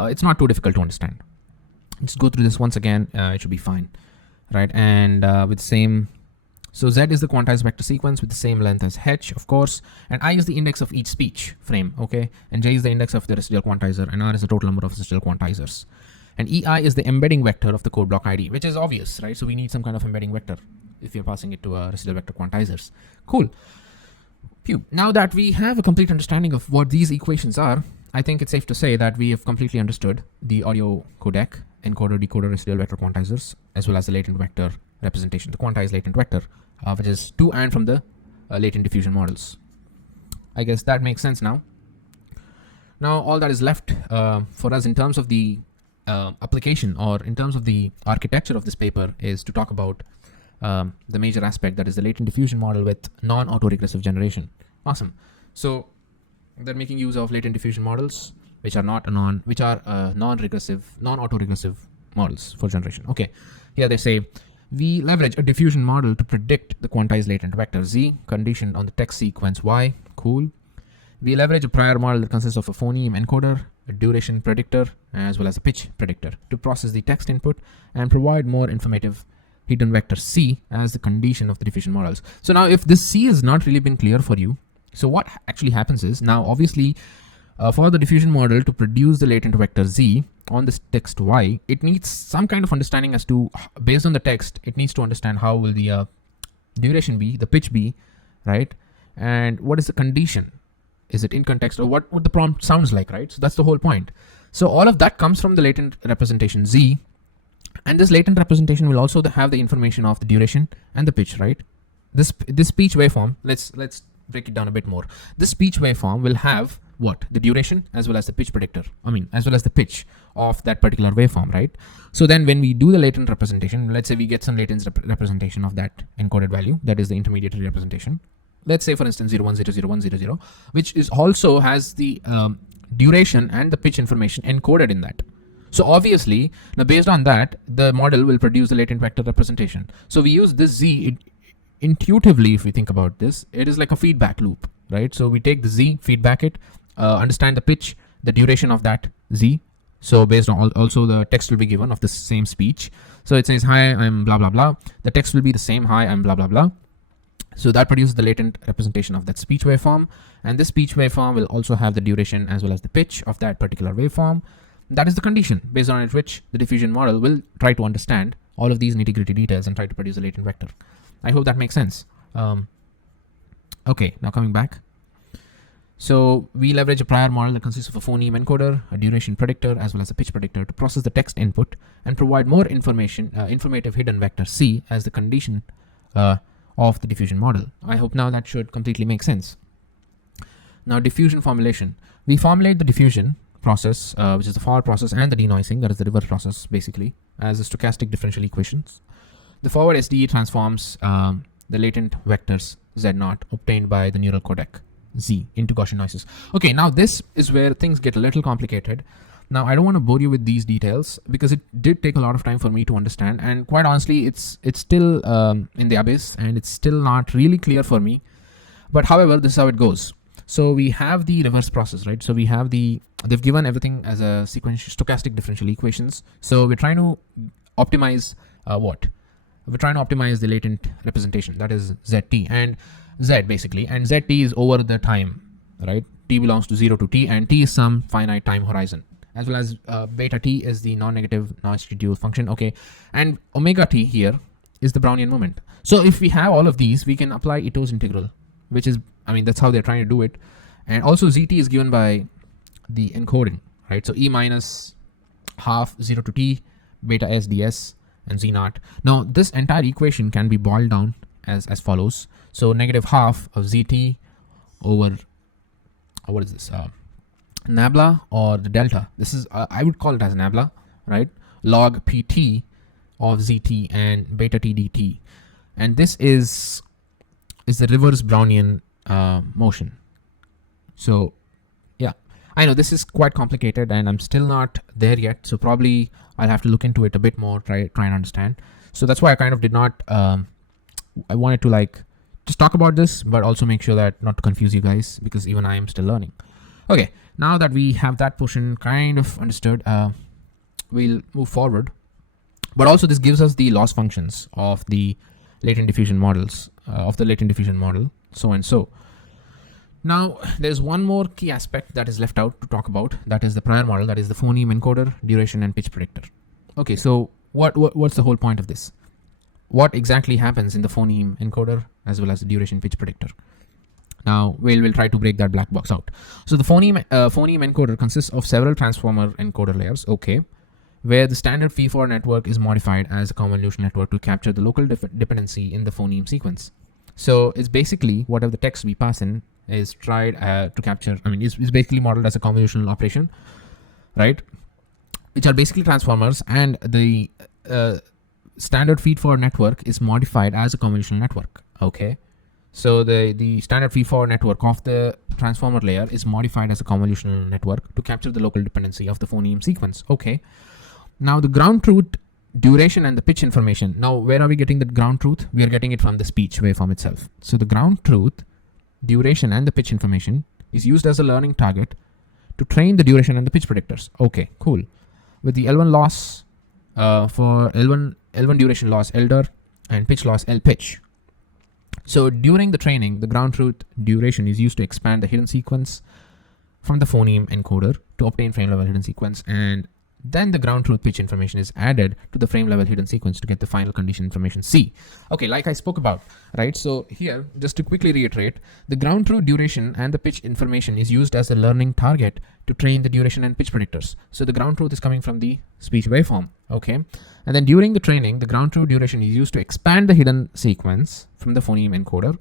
it's not too difficult to understand. Just go through this once again, it should be fine, right? And with the same, so z is the quantized vector sequence with the same length as h, of course, and I is the index of each speech frame, okay? And j is the index of the residual quantizer, and r is the total number of residual quantizers. And ei is the embedding vector of the code block ID, which is obvious, right? So we need some kind of embedding vector if you're passing it to residual vector quantizers. Cool. Phew. Now that we have a complete understanding of what these equations are, I think it's safe to say that we have completely understood the audio codec, encoder, decoder, residual vector quantizers, as well as the latent vector representation, the quantized latent vector, which is to and from the latent diffusion models. I guess that makes sense now. Now all that is left for us in terms of the application, or in terms of the architecture of this paper, is to talk about the major aspect, that is the latent diffusion model with non-autoregressive generation. Awesome. So they're making use of latent diffusion models, which are non-autoregressive models for generation. Okay, here they say we leverage a diffusion model to predict the quantized latent vector z conditioned on the text sequence y. Cool. We leverage a prior model that consists of a phoneme encoder, a duration predictor, as well as a pitch predictor to process the text input and provide more informative hidden vector c as the condition of the diffusion models. So now if this c has not really been clear for you, so what actually happens is, now obviously for the diffusion model to produce the latent vector z on this text y, it needs some kind of understanding as to, based on the text, it needs to understand how will the duration be, the pitch be, right? And what is the condition? Is it in context, or what the prompt sounds like, right? So that's the whole point. So all of that comes from the latent representation z, and this latent representation will also have the information of the duration and the pitch, right? This speech waveform, let's break it down a bit more. This speech waveform will have what? The duration as well as the pitch predictor. As well as the pitch of that particular waveform, right? So then when we do the latent representation, let's say we get some latent representation of that encoded value, that is the intermediary representation. Let's say for instance 01001000, which is also has the duration and the pitch information encoded in that. So obviously, now based on that, the model will produce the latent vector representation. So we use this z intuitively. If we think about this, it is like a feedback loop, right? So we take the z, feedback it, understand the pitch, the duration of that z. So based on also the text will be given of the same speech. So it says, hi, I'm blah, blah, blah. The text will be the same, hi, I'm blah, blah, blah. So that produces the latent representation of that speech waveform. And this speech waveform will also have the duration as well as the pitch of that particular waveform. That is the condition based on which the diffusion model will try to understand all of these nitty-gritty details and try to produce a latent vector. I hope that makes sense. Okay, now coming back. So we leverage a prior model that consists of a phoneme encoder, a duration predictor, as well as a pitch predictor to process the text input and provide more informative hidden vector c as the condition of the diffusion model. I hope now that should completely make sense. Now diffusion formulation. We formulate the diffusion process, which is the forward process, and the denoising, that is the reverse process basically, as a stochastic differential equations. The forward SDE transforms the latent vectors z0 obtained by the neural codec z into Gaussian noises. Okay, now this is where things get a little complicated. Now I don't want to bore you with these details because it did take a lot of time for me to understand, and quite honestly it's still in the abyss and it's still not really clear for me. But however, this is how it goes. So we have the reverse process, right? So we have they've given everything as a sequential stochastic differential equations. So we're trying to optimize what? We're trying to optimize the latent representation, that is zt and z basically, and zt is over the time, right? T belongs to 0 to t, and t is some finite time horizon, as well as beta t is the non-negative noise-reduced function, okay? And omega t here is the Brownian moment. So if we have all of these, we can apply Ito's integral, which is, that's how they're trying to do it. And also zt is given by the encoding, right? So e minus half 0 to t, beta s ds, and z0. Now this entire equation can be boiled down as follows. So negative half of zt over, what is this? Nabla or the delta. This is, I would call it as nabla, right? Log pt of zt and beta t dt. And this is the reverse Brownian motion. So yeah, I know this is quite complicated and I'm still not there yet. So probably I'll have to look into it a bit more, try and understand. So that's why I kind of did not, I wanted to just talk about this, but also make sure that not to confuse you guys, because even I am still learning. Okay, now that we have that portion kind of understood, we'll move forward. But also this gives us the loss functions of the latent diffusion models, of the latent diffusion model, so and so. Now, there's one more key aspect that is left out to talk about. That is the prior model, that is the phoneme encoder, duration, and pitch predictor. Okay, so what's the whole point of this? What exactly happens in the phoneme encoder as well as the duration pitch predictor? Now, we'll try to break that black box out. So the phoneme encoder consists of several transformer encoder layers, okay, where the standard feed-forward network is modified as a convolutional network to capture the local dependency in the phoneme sequence. So it's basically whatever the text we pass in is tried to capture, is basically modeled as a convolutional operation, right? Which are basically transformers, and the standard feed-forward network is modified as a convolutional network, okay? So the standard feed-forward network of the transformer layer is modified as a convolutional network to capture the local dependency of the phoneme sequence, okay? Now the ground truth, duration, and the pitch information. Now, where are we getting the ground truth? We are getting it from the speech waveform itself. So the ground truth, duration, and the pitch information is used as a learning target to train the duration and the pitch predictors. Okay, cool. With the L1 loss for L1 duration loss elder, and pitch loss L pitch. So during the training, the ground truth duration is used to expand the hidden sequence from the phoneme encoder to obtain frame level hidden sequence, and then the ground truth pitch information is added to the frame level hidden sequence to get the final condition information C. Okay, like I spoke about, right? So here, just to quickly reiterate, the ground truth duration and the pitch information is used as a learning target to train the duration and pitch predictors. So the ground truth is coming from the speech waveform, okay? And then during the training, the ground truth duration is used to expand the hidden sequence from the phoneme encoder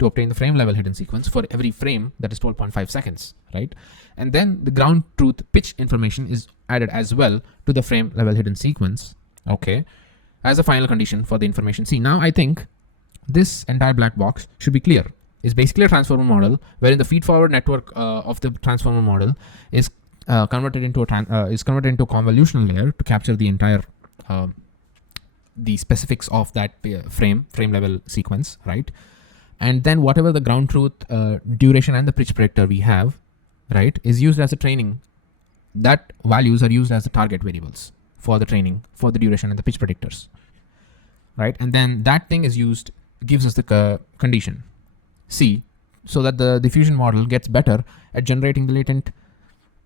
to obtain the frame level hidden sequence for every frame, that is 12.5 seconds, right? And then the ground truth pitch information is added as well to the frame level hidden sequence, okay, as a final condition for the information C. Now, I think this entire black box should be clear. It's basically a transformer model wherein the feed-forward network of the transformer model is converted into a convolutional layer to capture the entire the specifics of that frame level sequence, right? And then whatever the ground truth duration and the pitch predictor we have, right, is used as a training. That values are used as the target variables for the training for the duration and the pitch predictors, right? And then that thing is used, gives us the condition C, so that the diffusion model gets better at generating the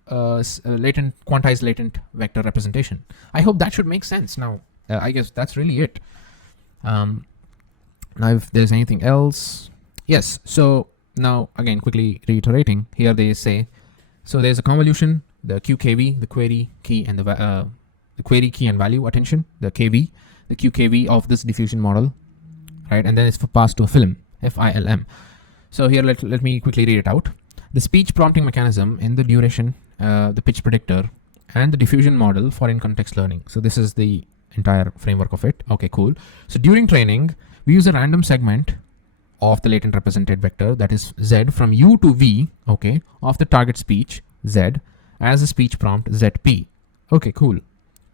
quantized latent vector representation. I hope that should make sense. Now, I guess that's really it. Now, if there's anything else, yes. So now, again, quickly reiterating, here they say, so there's a convolution, the QKV, the query key, and the query key and value attention, the KV, the QKV of this diffusion model, right? And then it's passed to a film, FILM. So here, let me quickly read it out. The speech prompting mechanism in the duration, the pitch predictor, and the diffusion model for in-context learning. So this is the entire framework of it. Okay, cool. So during training, we use a random segment of the latent represented vector, that is Z from U to V, okay, of the target speech Z as a speech prompt ZP. Okay, cool.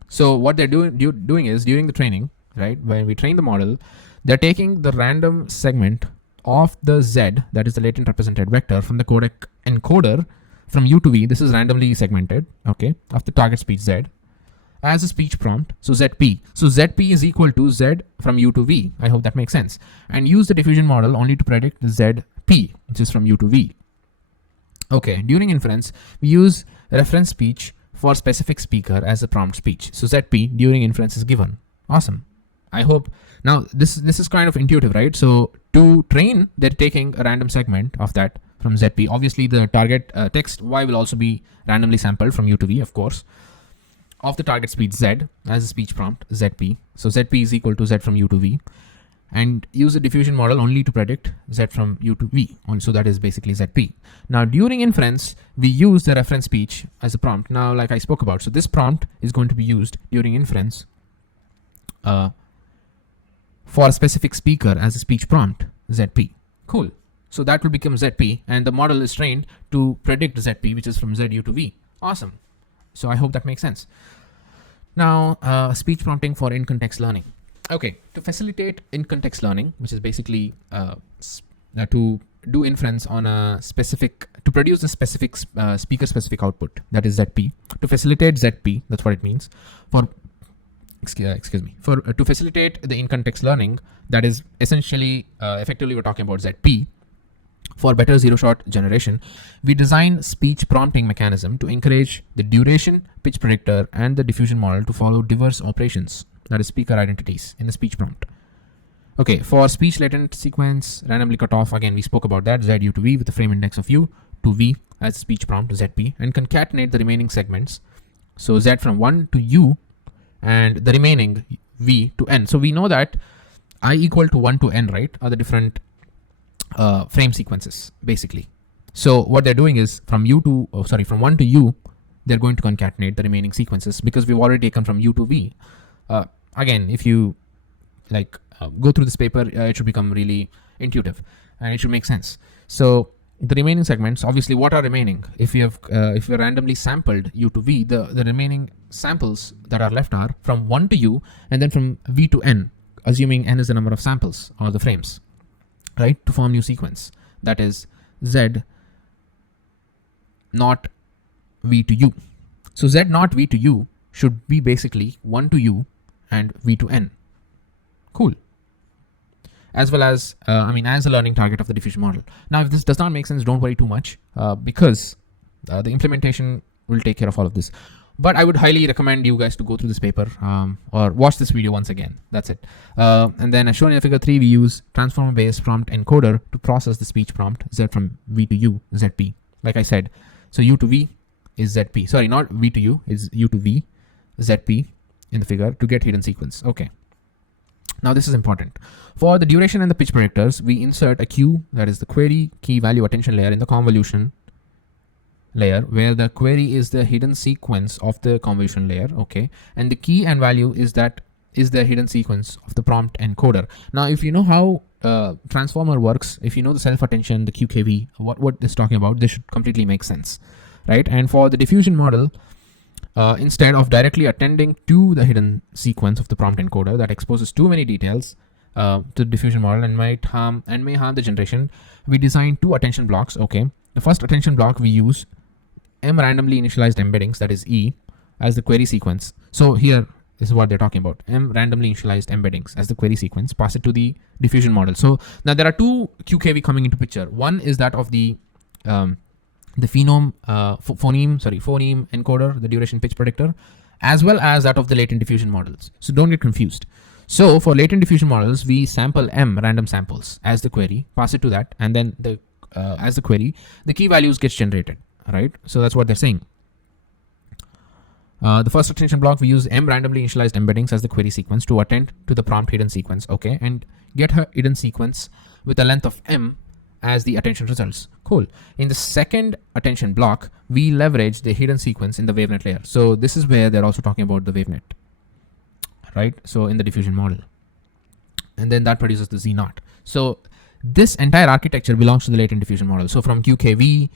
So what they're doing is during the training, right, when we train the model, they're taking the random segment of the Z, that is the latent represented vector, from the codec encoder from U to V. This is randomly segmented, okay, of the target speech Z as a speech prompt, so ZP. So ZP is equal to Z from U to V. I hope that makes sense. And use the diffusion model only to predict ZP, which is from U to V. Okay, during inference, we use reference speech for specific speaker as a prompt speech. So ZP during inference is given. Awesome. I hope now this is kind of intuitive, right? So to train, they're taking a random segment of that from ZP. Obviously, the target text Y will also be randomly sampled from U to V, of course, of the target speech Z as a speech prompt ZP. So ZP is equal to Z from U to V, and use the diffusion model only to predict Z from U to V. So that is basically ZP. Now during inference, we use the reference speech as a prompt. Now, like I spoke about, so this prompt is going to be used during inference for a specific speaker as a speech prompt ZP. Cool. So that will become ZP, and the model is trained to predict ZP, which is from Z U to V. Awesome. So I hope that makes sense. Now, speech prompting for in-context learning. Okay, to facilitate in-context learning, which is basically to do inference on a specific, to produce a specific speaker specific output, that is ZP, to facilitate ZP, that's what it means, for excuse me, for to facilitate the in context learning, that is essentially effectively we're talking about ZP. For better zero shot generation, we design speech prompting mechanism to encourage the duration, pitch predictor, and the diffusion model to follow diverse operations, that is speaker identities, in the speech prompt. Okay, for speech latent sequence randomly cut off, again we spoke about that, Z U to V with the frame index of U to V as speech prompt ZP, and concatenate the remaining segments. So Z from 1 to U and the remaining V to N. So we know that I equal to 1 to N, right, are the different frame sequences basically. So what they're doing is from 1 to U, they're going to concatenate the remaining sequences because we've already taken from U to V. Again, if you go through this paper, it should become really intuitive and it should make sense. So the remaining segments, obviously, what are remaining? If we randomly sampled U to V, the remaining samples that are left are from 1 to U and then from V to N, assuming N is the number of samples or the frames, right, to form new sequence. That is Z not V to U. So Z not V to U should be basically 1 to U and V to N. Cool. As well as, as a learning target of the diffusion model. Now, if this does not make sense, don't worry too much because the implementation will take care of all of this. But I would highly recommend you guys to go through this paper or watch this video once again. That's it. And then as shown in figure 3, we use transformer-based prompt encoder to process the speech prompt Z from V to U, ZP. Like I said, so U to V is ZP. Sorry, not V to U, is U to V, ZP in the figure to get hidden sequence. Okay. Now this is important. For the duration and the pitch predictors, we insert a Q, that is the query key value attention layer, in the convolution layer, where the query is the hidden sequence of the convolution layer. Okay, and the key and value is the hidden sequence of the prompt encoder. Now, if you know how transformer works, if you know the self attention, the QKV, what it's talking about, this should completely make sense, right? And for the diffusion model, instead of directly attending to the hidden sequence of the prompt encoder that exposes too many details to the diffusion model and may harm the generation, we design 2 attention blocks. Okay, the first attention block we use M randomly initialized embeddings, that is E, as the query sequence. So here this is what they're talking about, M randomly initialized embeddings as the query sequence, pass it to the diffusion model. So now there are 2 QKV coming into picture. One is that of the phoneme encoder, the duration pitch predictor, as well as that of the latent diffusion models. So don't get confused. So for latent diffusion models, we sample M random samples as the query, pass it to that, and then as the query, the key values gets generated, right? So that's what they're saying. The first attention block, we use M randomly initialized embeddings as the query sequence to attend to the prompt hidden sequence, okay, and get her hidden sequence with a length of M as the attention results. Cool. In the second attention block, we leverage the hidden sequence in the wavenet layer. So this is where they're also talking about the wavenet, right? So in the diffusion model, and then that produces the Z naught. So this entire architecture belongs to the latent diffusion model. So from QKV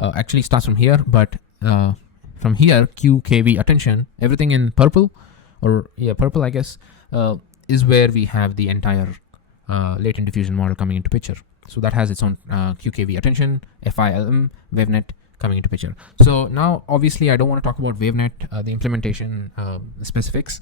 actually starts from here, but from here, QKV attention, everything in purple, purple I guess, is where we have the entire latent diffusion model coming into picture. So that has its own QKV attention, FILM, wavenet coming into picture. So now obviously I don't want to talk about wavenet, the implementation specifics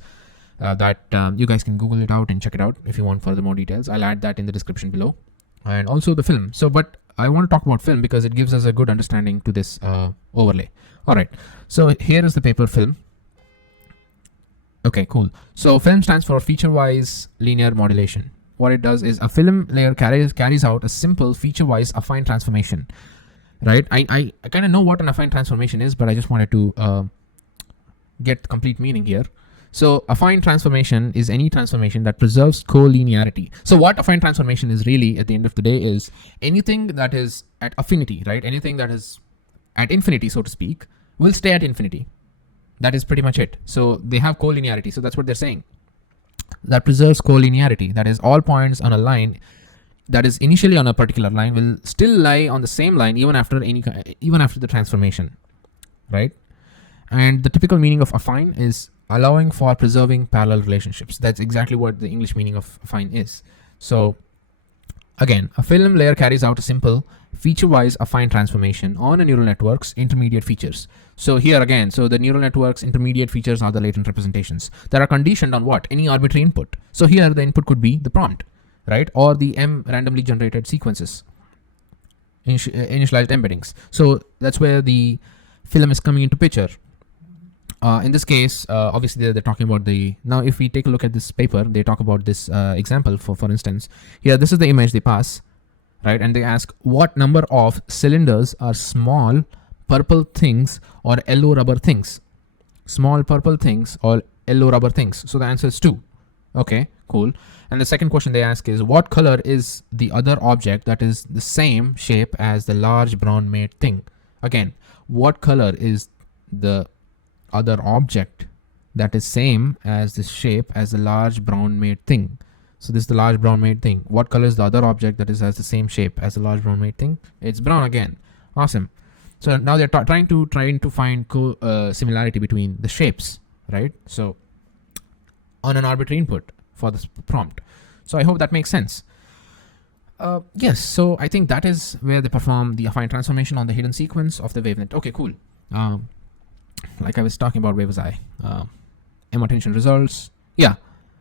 that you guys can Google it out and check it out if you want further more details. I'll add that in the description below, and also the film. So but I want to talk about film because it gives us a good understanding to this overlay. All right, so here is the paper film. Okay, cool. So film stands for feature-wise linear modulation. What it does is a film layer carries out a simple feature-wise affine transformation, right? I kind of know what an affine transformation is, but I just wanted to get complete meaning here. So affine transformation is any transformation that preserves collinearity. So what affine transformation is really at the end of the day is anything that is at affinity, right? Anything that is at infinity, so to speak, will stay at infinity. That is pretty much it. So they have collinearity. So that's what they're saying. That preserves collinearity. That is, all points on a line that is initially on a particular line will still lie on the same line even after the transformation, right? And the typical meaning of affine is allowing for preserving parallel relationships. That's exactly what the English meaning of affine is. So Again, a film layer carries out a simple feature-wise affine transformation on a neural network's intermediate features. So here again, so the neural network's intermediate features are the latent representations that are conditioned on what? Any arbitrary input. So here the input could be the prompt, right? Or the M randomly generated sequences, initialized embeddings. So that's where the film is coming into picture. In this case, obviously they're talking about the, now if we take a look at this paper, they talk about this example for instance, here, this is the image they pass, right? And they ask what number of cylinders are small purple things or yellow rubber things, small purple things or yellow rubber things. So the answer is 2. Okay, cool. And the second question they ask is what color is the other object that is the same shape as the large brown made thing? Again, what color is the other object that is same as the shape as the large brown made thing? So this is the large brown made thing. What color is the other object that has the same shape as the large brown made thing? It's brown again. Awesome. So now they're trying to find similarity between the shapes, right? So on an arbitrary input for this prompt. So I hope that makes sense. Yes, so I think that is where they perform the affine transformation on the hidden sequence of the wavelet. Okay, cool. Like I was talking about, where was I? M attention results. Yeah,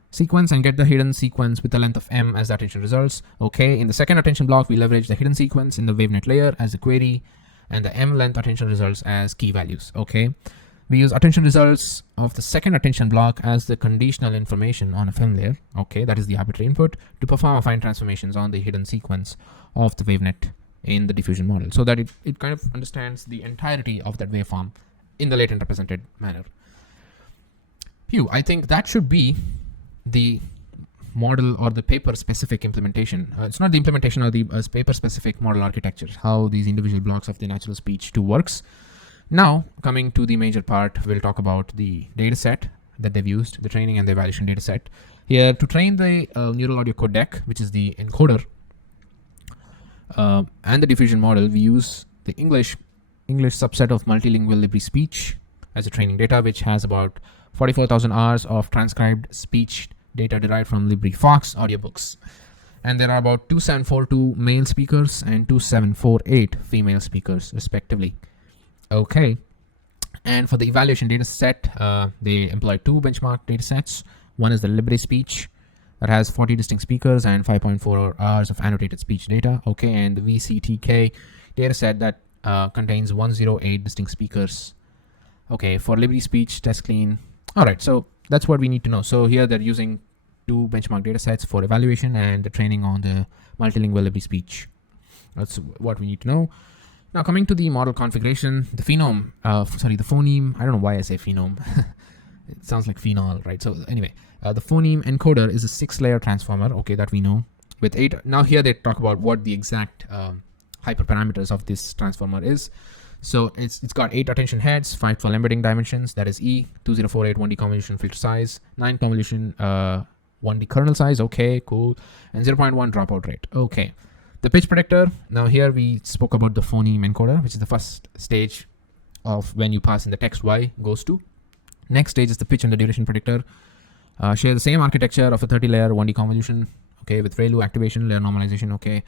sequence and get the hidden sequence with the length of M as the attention results. Okay, in the second attention block, we leverage the hidden sequence in the wavenet layer as the query and the M length attention results as key values. Okay, we use attention results of the second attention block as the conditional information on a film layer. Okay, that is the arbitrary input to perform affine transformations on the hidden sequence of the wavenet in the diffusion model, so that it kind of understands the entirety of that waveform in the latent represented manner. Phew, I think that should be the model or the paper specific implementation. It's not the implementation or the paper specific model architecture, how these individual blocks of the NaturalSpeech2 works. Now coming to the major part, we'll talk about the data set that they've used, the training and the evaluation data set. Here to train the neural audio codec, which is the encoder, and the diffusion model, we use the English subset of multilingual Libri speech as a training data, which has about 44,000 hours of transcribed speech data derived from LibriFox audiobooks. And there are about 2742 male speakers and 2748 female speakers respectively. Okay. And for the evaluation data set, they employ 2 benchmark data sets. One is the Libri speech that has 40 distinct speakers and 5.4 hours of annotated speech data. Okay. And the VCTK data set that contains 108 distinct speakers. Okay, for Libri speech test clean. All right, so that's what we need to know. So here they're using 2 benchmark data sets for evaluation and the training on the multilingual Libri speech. That's what we need to know. Now coming to the model configuration, the phoneme, I don't know why I say phenome. It sounds like phenol, right? So anyway, the phoneme encoder is a 6-layer transformer, okay, that we know. With 8, now here they talk about what the exact hyperparameters of this transformer is. So it's got 8 attention heads, 5 12 embedding dimensions, that is E, 2048 1D convolution filter size, 9 convolution 1D kernel size, okay, cool, and 0.1 dropout rate. Okay, the pitch predictor, now here we spoke about the phoneme encoder, which is the first stage of when you pass in the text Y goes to. Next stage is the pitch and the duration predictor. Share the same architecture of a 30-layer 1D convolution, okay, with ReLU activation, layer normalization, okay,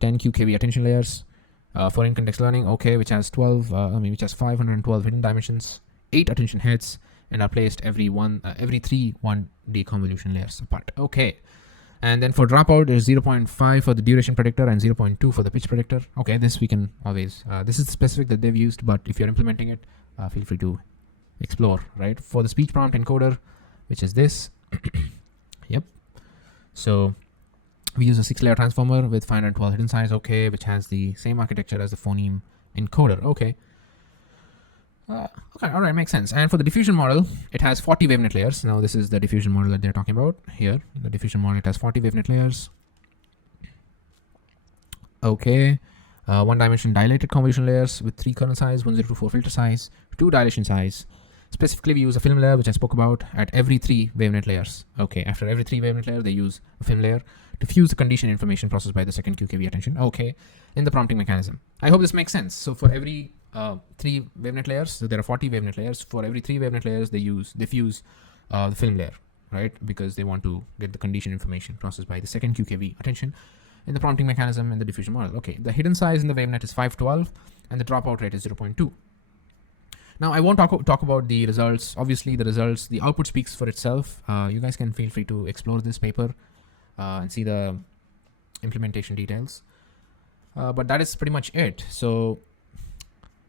10 QKV attention layers. For in-context learning, okay, which has 512 hidden dimensions, 8 attention heads, and are placed every 3 1D convolution layers apart. Okay, and then for dropout, there's 0.5 for the duration predictor and 0.2 for the pitch predictor. Okay, this we can always, this is the specific that they've used, but if you're implementing it, feel free to explore, right? For the speech prompt encoder, which is this, yep. So we use a 6-layer transformer with 512 hidden size, okay, which has the same architecture as the phoneme encoder, okay. Okay, all right, makes sense. And for the diffusion model, it has 40 wavenet layers. Now this is the diffusion model that they're talking about here. The diffusion model, it has 40 wavenet layers. Okay, 1 dimension dilated convolution layers with 3 kernel size, 1024 filter size, 2 dilation size. Specifically, we use a film layer, which I spoke about, at every 3 wavenet layers. Okay, after every 3 wavenet layer, they use a film layer to fuse the condition information processed by the second QKV attention, okay, in the prompting mechanism. I hope this makes sense. So for every 3 wavenet layers, so there are 40 wavenet layers. For every 3 wavenet layers, they fuse the film layer, right? Because they want to get the condition information processed by the second QKV attention. in the prompting mechanism and the diffusion model. Okay, the hidden size in the wavenet is 512 and the dropout rate is 0.2. Now I won't talk about the results. Obviously the output speaks for itself. You guys can feel free to explore this paper and see the implementation details. But that is pretty much it. So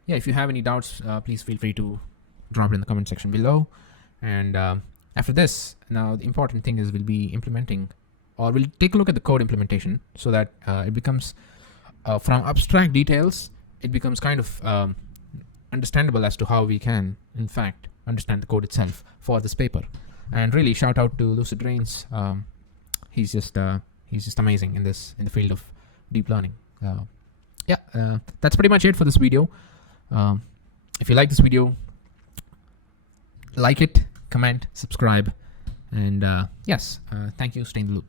yeah, if you have any doubts, please feel free to drop it in the comment section below. And after this, now the important thing is we'll be implementing, or we'll take a look at the code implementation so that it becomes from abstract details, it becomes kind of understandable as to how we can in fact understand the code itself for this paper. And really shout out to Lucid Reigns. He's just amazing in the field of deep learning. That's pretty much it for this video. If you like this video, like it, comment, subscribe, and yes, thank you. Stay in the loop.